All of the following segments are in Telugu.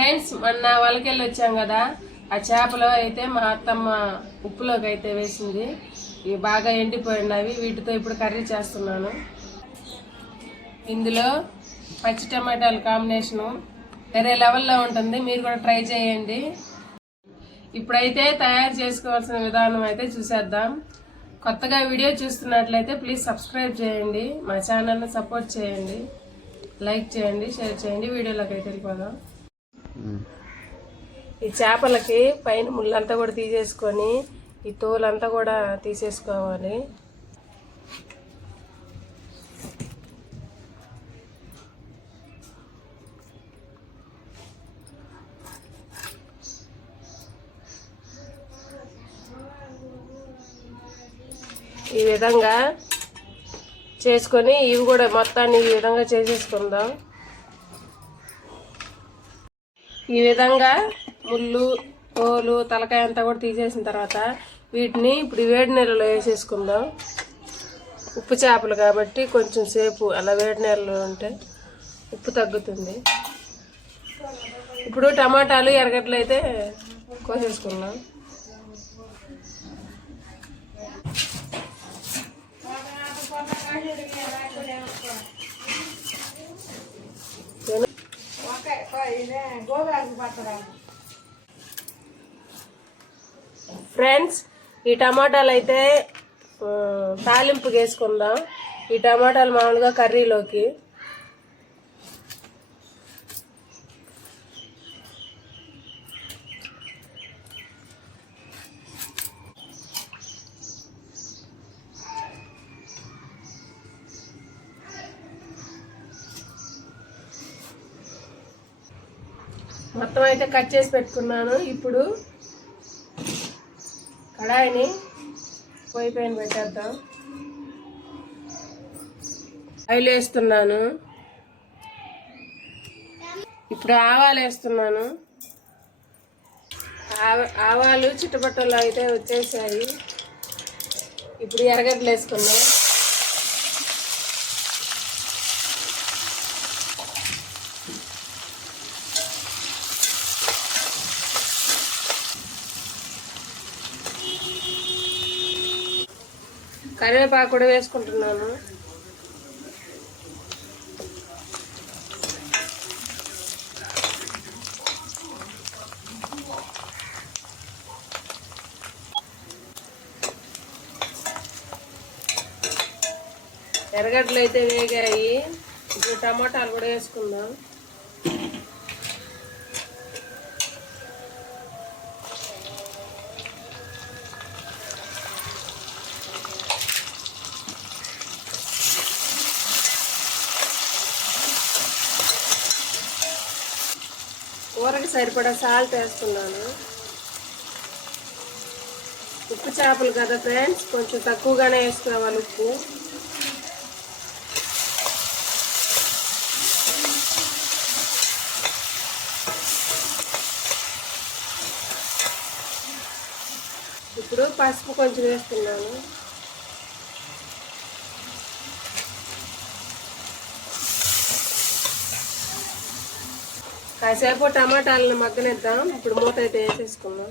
ఫ్రెండ్స్ మొన్న వలకెళ్ళి వచ్చాం కదా, ఆ చేపలు అయితే మా అత్తమ్మ ఉప్పులోకి అయితే వేసింది. ఇవి బాగా ఎండిపోయినవి. వీటితో ఇప్పుడు కర్రీ చేస్తున్నాను. ఇందులో పచ్చి టమాటాల కాంబినేషను వేరే లెవెల్లో ఉంటుంది. మీరు కూడా ట్రై చేయండి. ఇప్పుడైతే తయారు చేసుకోవాల్సిన విధానం అయితే చూసేద్దాం. కొత్తగా వీడియో చూస్తున్నట్లయితే ప్లీజ్ సబ్స్క్రైబ్ చేయండి, మా ఛానల్ని సపోర్ట్ చేయండి, లైక్ చేయండి, షేర్ చేయండి. వీడియోలోకి అయితే వెళ్ళిపోదాం. ఈ చేపలకి పైన ముళ్ళంతా కూడా తీసేసుకొని ఈ తోలంతా కూడా తీసేసుకోవాలి. ఈ విధంగా చేసుకొని ఇవి కూడా మొత్తాన్ని ఈ విధంగా చేసేసుకుందాం. ఈ విధంగా ముళ్ళు తోలు తలకాయ అంతా కూడా తీసేసిన తర్వాత వీటిని ఇప్పుడు వేడి నీళ్ళలో వేసేసుకుందాం. ఉప్పు చేపలు కాబట్టి కొంచెం సేపు అలా వేడి నీళ్ళలో ఉంటే ఉప్పు తగ్గుతుంది. ఇప్పుడు టమాటాలు ఎర్రగడ్డలు అయితే కోసేసుకుందాం. ఫ్రెండ్స్, ఈ టమాటాలు అయితే తాలింపుకి వేసుకుందాం. ఈ టమాటాలు మామూలుగా కర్రీలోకి. మొత్తం అయితే కట్ చేసి పెట్టుకున్నాను. ఇప్పుడు కడాయిని పొయ్యి పైన పెట్టేద్దాం. ఆయిల్ వేస్తున్నాను. ఇప్పుడు ఆవాలు వేస్తున్నాను. ఆవాలు చిట్టపట్టలు అయితే వచ్చేసాయి. ఇప్పుడు ఎర్రగడ్డలు వేసుకున్నాం. కరివేపాకు కూడా వేసుకుంటున్నాను. ఎర్రగడ్డలు అయితే వేగాయి. ఇప్పుడు టమాటాలు కూడా వేసుకుందాం. కూరకి సరిపడా సాల్ట్ వేస్తున్నాను. ఉప్పు చేపలు కదా ఫ్రెండ్స్, కొంచెం తక్కువగానే వేసుకోవాలి ఉప్పు. ఇప్పుడు పసుపు కొంచెం వేస్తున్నాను. కాసేపు టమాటాలను మగ్గనిద్దాం. ఇప్పుడు మూత అయితే వేసేసుకుందాం.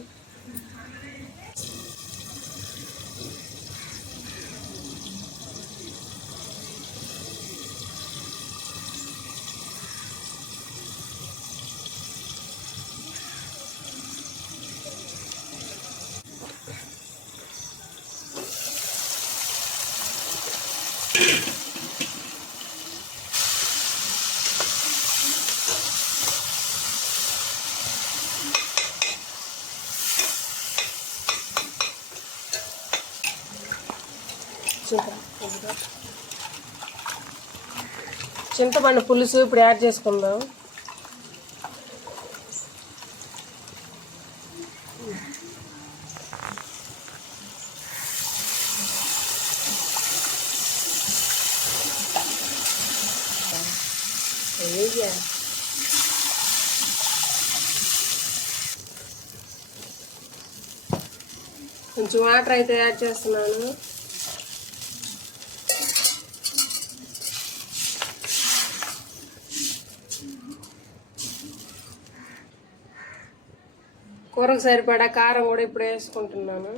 చింతపండు పులుసు ఇప్పుడు యాడ్ చేసుకుందాం. కొంచెం వాటర్ అయితే యాడ్ చేస్తున్నాను. కూరకు సరిపడా కారం కూడా ఇప్పుడు వేసుకుంటున్నాను.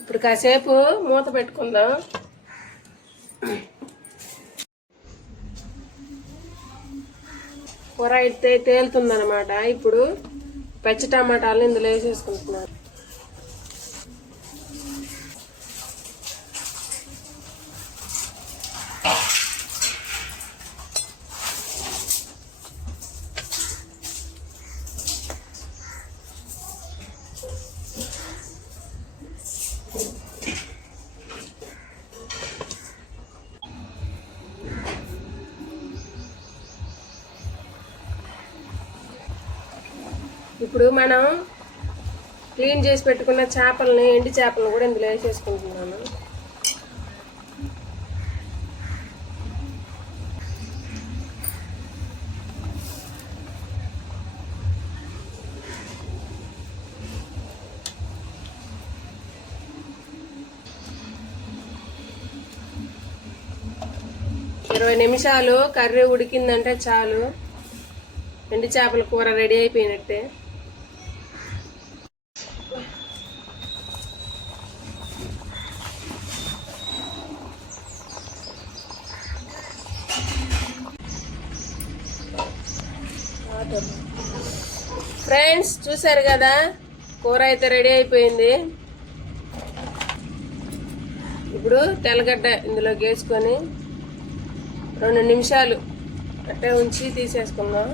ఇప్పుడు కాసేపు మూత పెట్టుకుందాం. కూర అయితే తేలుతుందనమాట. ఇప్పుడు పచ్చి టమాటాలను ఇందులో వేసేసుకుంటున్నాను. ఇప్పుడు మనం క్లీన్ చేసి పెట్టుకున్న చేపలని, ఎండి చేపలను కూడా ఇందులో వేసేసుకుంటున్నాను. ఇరవై నిమిషాలు కర్రీ ఉడికిందంటే చాలు, ఎండి చేపల కూర రెడీ అయిపోయినట్టే. ఫ్రెండ్స్ చూసారు కదా, కూర అయితే రెడీ అయిపోయింది. ఇప్పుడు తెల్లగడ్డ ఇందులోకి వేసుకొని 2 నిమిషాలు అట్టే ఉంచి తీసేసుకుందాం.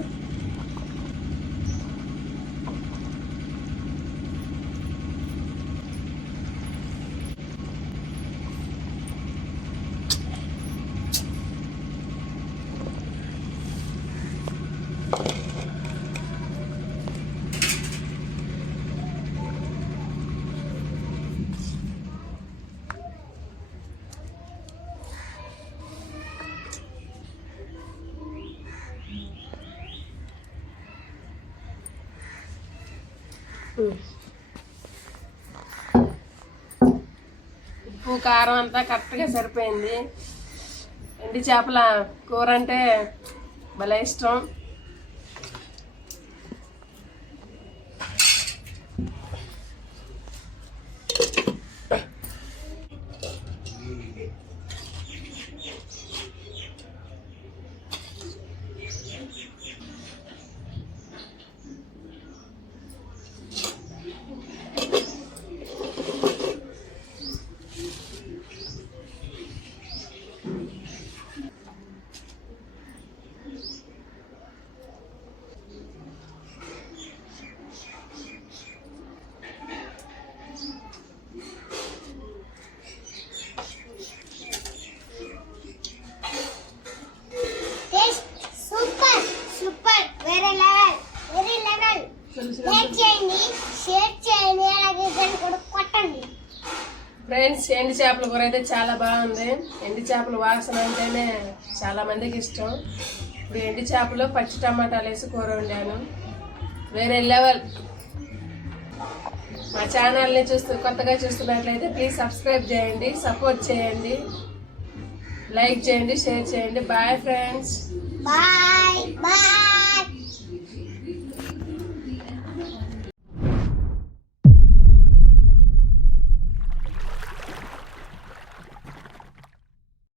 ఉప్పు కారం అంతా కరెక్ట్గా సరిపోయింది. ఎండి చేపల కూర అంటే భలే ఇష్టం. ఫ్రెండ్స్ ఎండి చేపల కూర అయితే చాలా బాగుంది. ఎండి చేపల వాసన అంటేనే చాలా మందికి ఇష్టం. ఇప్పుడు ఎండి చేపలు పచ్చి టమాటాలు వేసి కూర వండాను, వేరే లెవెల్. మా ఛానల్ని కొత్తగా చూస్తున్నట్లయితే ప్లీజ్ సబ్స్క్రైబ్ చేయండి, సపోర్ట్ చేయండి, లైక్ చేయండి, షేర్ చేయండి. Bye friends. Bye bye.